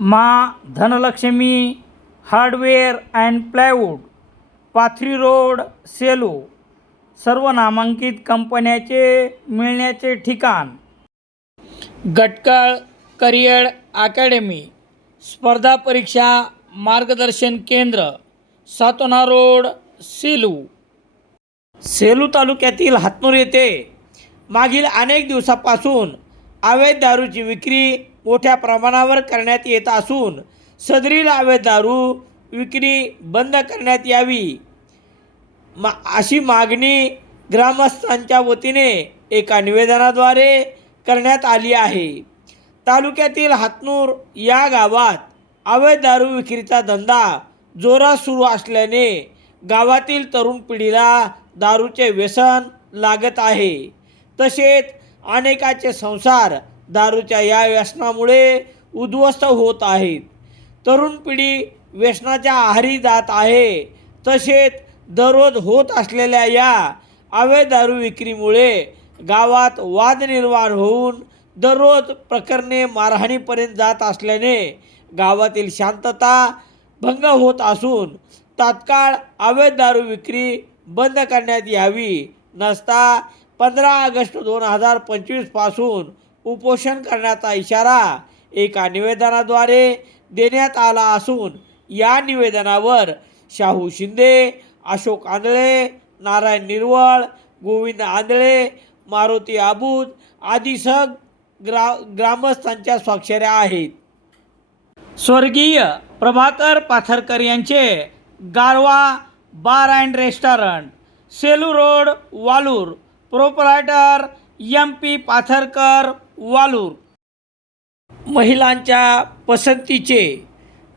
मा Dhanalakshmi hardware and plywood Pathri road Selu सर्व नामांकित कंपन्याचे मिळण्याचे ठिकाण. गटकळ करिअर अकॅडमी स्पर्धा परीक्षा मार्गदर्शन केंद्र सातोना रोड सेलू. सेलू तालुक्यातील हातनूर येथे मागील अनेक दिवसापासून अवैध दारूची विक्री मोठ्या प्रमाणावर करण्यात येत असून सदरील अवैध दारू विक्री बंद करण्यात यावी. मा अशी मागणी ग्रामस्थांच्या वतीने एका निवेदनाद्वारे करण्यात आली आहे. तालुक्यातील हातनूर या गावात अवैध दारू विक्रीचा धंदा जोरात सुरू असल्याने गावातील तरुण पिढीला दारूचे व्यसन लागत आहे. तसेच अनेकाचे संसार दारूच्या या व्यसनामुळे उद्ध्वस्त होत आहेत. तरुण पिढी व्यसनाच्या आहारी जात आहे. तसेच दररोज होत असलेल्या या अवैध दारू विक्रीमुळे गावात वाद निर्माण होऊन दररोज प्रकरणे मारहाणीपर्यंत जात असल्याने गावातील शांतता भंग होत असून तात्काळ अवैध दारू विक्री बंद करण्यात यावी नसता पंधरा ऑगस्ट दोन हजार पंचवीसपासून उपोषण करण्याचा इशारा एका निवेदनाद्वारे देण्यात आला असून या निवेदनावर शाहू शिंदे अशोक आंधळे नारायण निर्वळ गोविंद आंधळे मारुती आबूद आदी सग ग्रा ग्रामस्थांच्या स्वाक्षऱ्या आहेत. स्वर्गीय प्रभाकर पाथरकर यांचे Garwa bar and restaurant Selu road Walur proprietor M P Patharkar Walur. महिलांच्या पसंतीचे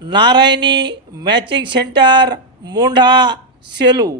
नारायणी मॅचिंग सेंटर मोंढा सेलू.